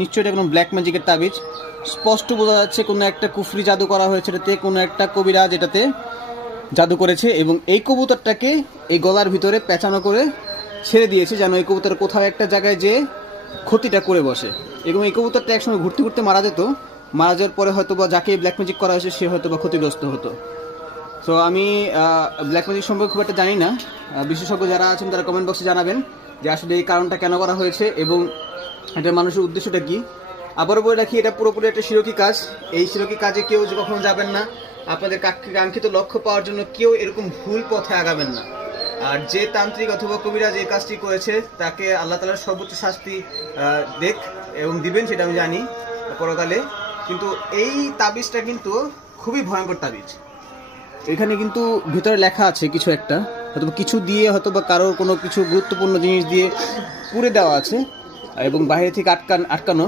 নিশ্চয়ই এটা কোনো ব্ল্যাক ম্যাজিকের তাবিজ। স্পষ্ট বোঝা যাচ্ছে কোনো একটা কুফরি জাদু করা হয়েছে এটাতে, কোনো একটা কবিরাজ এটাতে জাদু করেছে এবং এই কবুতরটাকে এই গলার ভিতরে পেঁচানো করে ছেড়ে দিয়েছে যেন এই কবুতর কোথাও একটা জায়গায় যেয়ে ক্ষতিটা করে বসে। এবং এই কবুতরটা একসময় ঘুরতে ঘুরতে মারা যেত, মারা যাওয়ার পরে হয়তো বা যাকে ব্ল্যাক ম্যাজিক করা হয়েছে সে হয়তো বা ক্ষতিগ্রস্ত হতো। সো আমি ব্ল্যাক ম্যাজিক সম্পর্কে খুব একটা জানি না, বিশেষজ্ঞ যারা আছেন তারা কমেন্ট বক্সে জানাবেন যে আসলে এই কারণটা কেন করা হয়েছে এবং এটা মানুষের উদ্দেশ্যটা কী। আবারও বলে রাখি, এটা পুরোপুরি একটা শিরকি কাজ। এই শিরকি কাজে কেউ কখনো যাবেন না। আপনাদের কাঙ্ক্ষিত লক্ষ্য পাওয়ার জন্য কেউ এরকম ভুল পথে আগাবেন না। আর যে তান্ত্রিক অথবা কবিরাজ এই কাজটি করেছে তাকে আল্লাহ তাআলার সর্বোচ্চ শাস্তি দেখ এবং দিবেন, সেটা আমি জানি পরকালে। কিন্তু এই তাবিজটা কিন্তু খুবই ভয়ঙ্কর তাবিজ। এখানে কিন্তু ভিতরে লেখা আছে কিছু একটা, হয়তো কিছু দিয়ে হয়তো বা কারোর কোনো কিছু গুরুত্বপূর্ণ জিনিস দিয়ে পুড়ে দেওয়া আছে এবং বাইরে থেকে আটকানো।